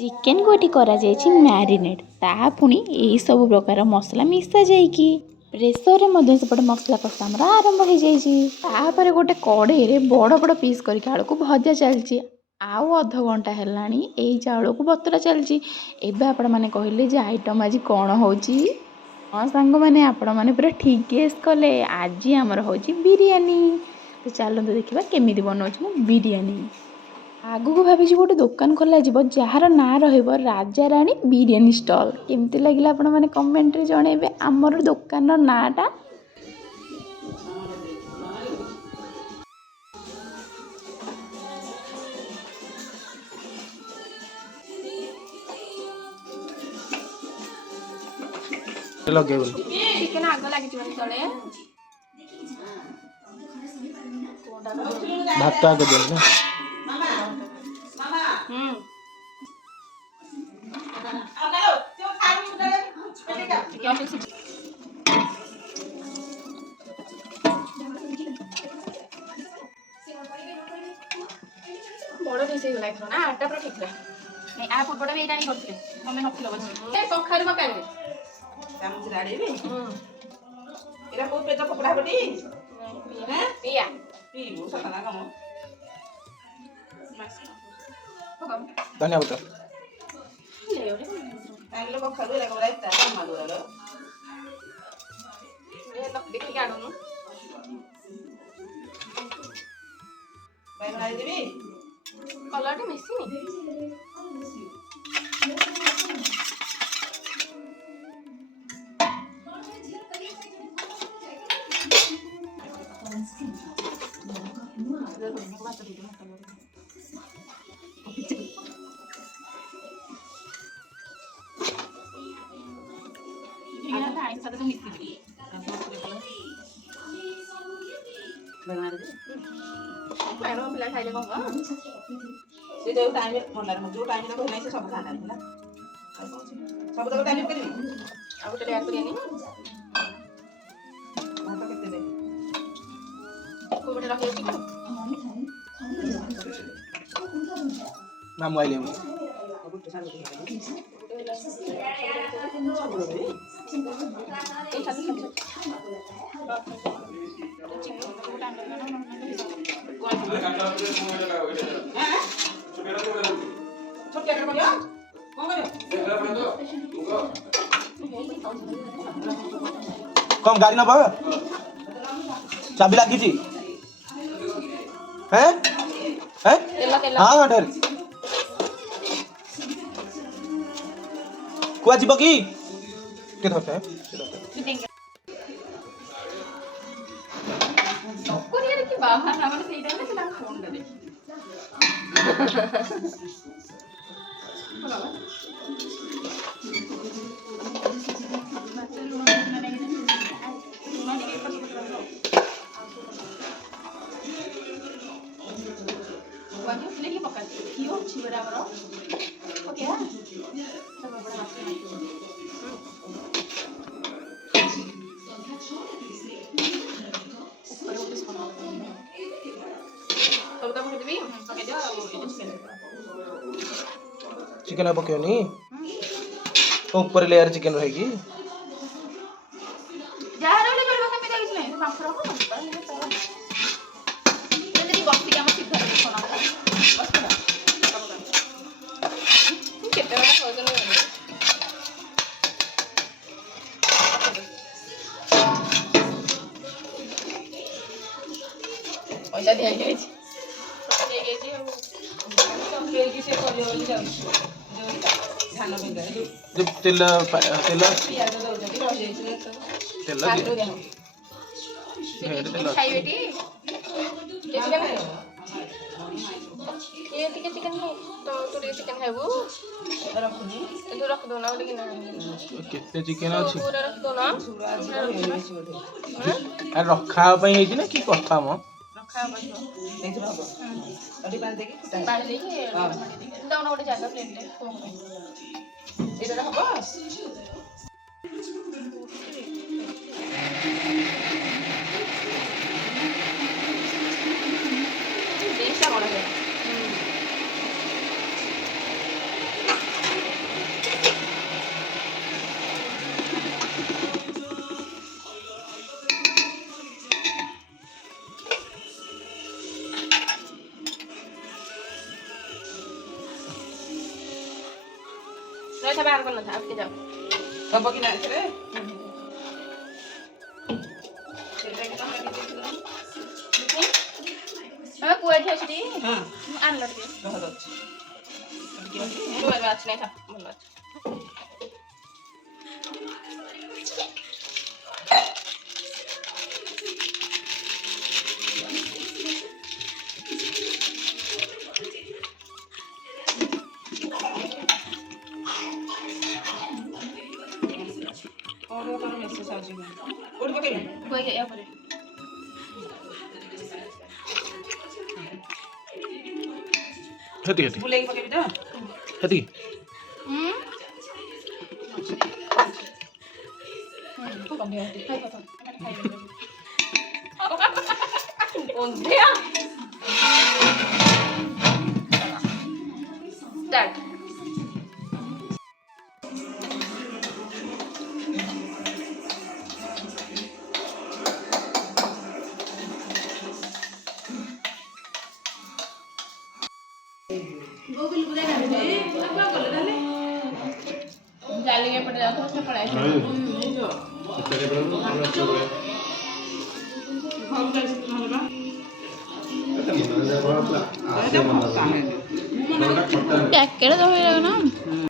ଚିକେନ୍ କୁ ଏଠି କରାଯାଇଛି ମ୍ୟାରିନେଟ୍, ତାହା ପୁଣି ଏହି ସବୁ ପ୍ରକାର ମସଲା ମିଶା ଯାଇକି ପ୍ରେସରରେ ମଧ୍ୟ ସେପଟେ ମସଲା କଷା ଆମର ଆରମ୍ଭ ହେଇଯାଇଛି। ତାପରେ ଗୋଟେ କଢ଼େଇରେ ବଡ଼ ବଡ଼ ପିସ୍ କରିକି ଆଳୁକୁ ଭଜା ଚାଲିଛି। ଆଉ ଅଧଘଣ୍ଟା ହେଲାଣି ଏଇ ଚାଉଳକୁ ବତୁରା ଚାଲିଛି। ଏବେ ଆପଣମାନେ କହିଲେ ଯେ ଆଇଟମ୍ ଆଜି କ'ଣ ହେଉଛି? ହଁ ସାଙ୍ଗମାନେ, ଆପଣମାନେ ପୁରା ଠିକ୍ ଗେସ୍ କଲେ। ଆଜି ଆମର ହେଉଛି ବିରିୟାନୀ। ତ ଚାଲନ୍ତୁ ଦେଖିବା କେମିତି ବନାଉଛି ମୁଁ ବିରିୟାନୀ। ଆଗକୁ ଭାବିଛି ଗୋଟେ ଦୋକାନ ଖୋଲାଯିବ ଯାହାର ନାଁ ରହିବ ରାଜାରାଣୀ ବିରିୟାନୀ ଷ୍ଟଲ୍। କେମିତି ଲାଗିଲା ଆପଣମାନେ କମେଣ୍ଟରେ ଜଣାଇବେ ଆମର ଦୋକାନର ନାଁଟା। ଚିକେନ ଆଗ ଲାଗିଯିବନି ତଳେ। ଭାତ ଆଗ ଦିଅ ନା। ବଡ ଡିସ୍ ହେଇଗଲା ଏଥର ନା, ଆଟା ପୁରା ଠିକ୍ ଥିଲା। ଆ ପୂର୍ବଟା ବି ଏଇଟା ହିଁ କରିଥିଲେ, ତମେ ନଥିଲ ବୋଧେ। କଖାରୁ ପକାଇବେ ଚାମଚ ଆଡ଼େଇବେ। ଏଇଟା କୋଉ ପେଜ ପକଡ଼ା ହବଟି? ପିଆ ପିଇବୁ ସତ ନା କମ। ଧନିଆ ପତ୍ର କାହିଁକି କଖାରୁ ଏରା କରା ଏଟା ଟମାଟୋ ଗୁଡାକ ଦେଖିକି ଆଣୁନୁ। ବାଇଗଣ ଆଣିଦେବି, କଲରଟା ମିଶିନି। ପିଲା ଖାଇଲେ କଣ ସେ ଯୋଉ ଟାଇମ୍ ମଣ୍ଡାରେ ଯୋଉ ଟାଇମ୍ରେ କହିଲେ ସେ ସବୁ ଖାଆନ୍ତି ହେଲା। ସବୁ ତକ ଟାଇମ୍ କରିବି ଆଉ ଗୋଟେ ଲେୟାର କରିବାନି। ଭାତ କେତେ ଦେବି କୋଉ ଗୋଟେ ରଖିଦେଇଛି କଣ ମାମୁଁ ଆଇଲେ ମୁଁ कम गाड़ी ना बाबा चाबी लगी हैं हैं हाँ ढेर कुआ जीव कि बाहर ना मैंने ସେଇଟା ନା ସେଟା ଫୋନ୍ ଟା ଦେଖି चिकन पकेनि ऊपर लेयर चिकन रहेगी पैसा दिया गया जो तेल तेल चिकन तो तू चिकन खाइबू रख दो ना केते चिकन अछि पूरा रख दो ना रखा ना कि कथा म रखा पानी देके दाउन गोटे जागा प्लेट एटा हबो ରହିଥା ବାହାର କରିନଥା ଆଉ ଟିକେ ଯାଉ ହବ କି ନାହିଁ ରେ ହଁ ପୁଅ ଏଠି ଅଛି ଟି ହଁ ଆଣିଲ ଟିକେ ରହ ଅଛି ପୁଅ ଅଛି ନାଇଁ ଥା ଭଲ ଅଛି କଣ କଣ ମେସେଜ ଆସୁଛି କୋଉଠି ପକେଇବି ପୁଅ ୟା ପରେ ହେତି ବୁଲେଇକି ପକେଇବି ତ ହେତି ବନ୍ଧିଆ ଷ୍ଟାର୍ଟ ଜାଲି ଏପଟେ ଯାଉଥିବ ସେ ପଳାଇ ପ୍ୟାକେଟ ଦହି ନା